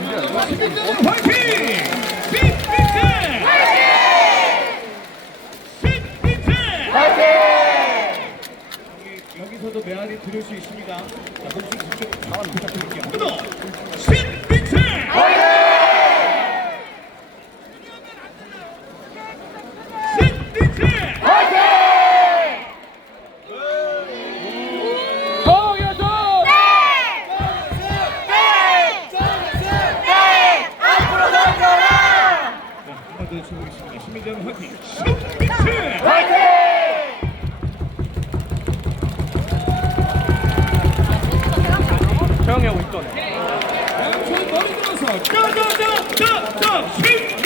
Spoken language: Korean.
화이팅! 화이팅! 여기서도 메아리 들을 수 있습니다. 자, 몸좀 집중, 방안 부탁드릴게요. 끊어! 빅비트! 모두 수고했습니다. 심리전 화이팅! 승리치! 화이팅! 조용히 하고 있던. 네. 양손 머리 들어서 쩌쩌쩌쩌쩌 심!